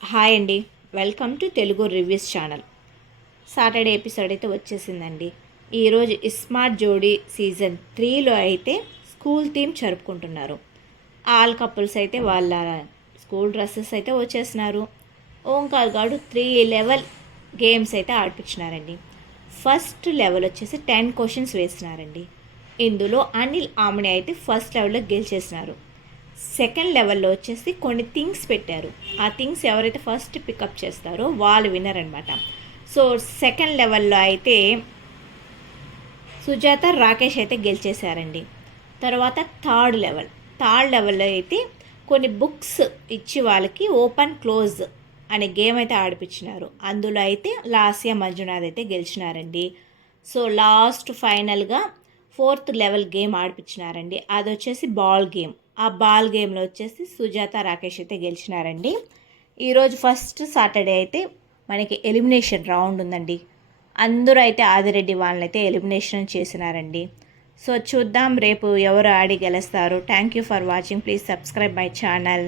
Hi అండి. Welcome to Telugu reviews channel. Saturday episode అయితే వచ్చేసిందండి. ఈరోజు ఇస్మార్ట్ జోడీ సీజన్ 3లో అయితే స్కూల్ థీమ్ జరుపుకుంటున్నారు. ఆల్ కపుల్స్ అయితే వాళ్ళ స్కూల్ డ్రెస్సెస్ అయితే వచ్చేసినారు. ఓంకార్ గారు 3 లెవెల్ గేమ్స్ అయితే ఆడిపించినారండి. ఫస్ట్ లెవెల్ వచ్చేసి 10 క్వశ్చన్స్ వేసినారండి. ఇందులో అనిల్ ఆమ్ని అయితే ఫస్ట్ లెవెల్లో గెలిచేసినారు. సెకండ్ లెవెల్లో వచ్చేసి కొన్ని థింగ్స్ పెట్టారు. ఆ థింగ్స్ ఎవరైతే ఫస్ట్ పికప్ చేస్తారో వాళ్ళు విన్నర్ అనమాట. సో సెకండ్ లెవెల్లో అయితే సుజాత రాకేష్ అయితే గెలిచేశారండి. తర్వాత థర్డ్ లెవెల్లో అయితే కొన్ని బుక్స్ ఇచ్చి వాళ్ళకి ఓపెన్ క్లోజ్ అనే గేమ్ అయితే ఆడిపించినారు. అందులో అయితే లాస్య మంజునాథ్ అయితే గెలిచినారండి. సో లాస్ట్ ఫైనల్గా ఫోర్త్ లెవెల్ గేమ్ ఆడిపించినారండి. అది వచ్చేసి బాల్ గేమ్. ఆ బాల్ గేమ్లో వచ్చేసి సుజాత రాకేష్ అయితే గెలిచినారండి. ఈరోజు ఫస్ట్ సాటర్డే అయితే మనకి ఎలిమినేషన్ రౌండ్ ఉందండి. అందరూ అయితే ఆదిరెడ్డి వాళ్ళనైతే ఎలిమినేషన్ చేసినారండి. సో చూద్దాం రేపు ఎవరు ఆడి గెలుస్తారు. Thank you for watching. Please subscribe my channel.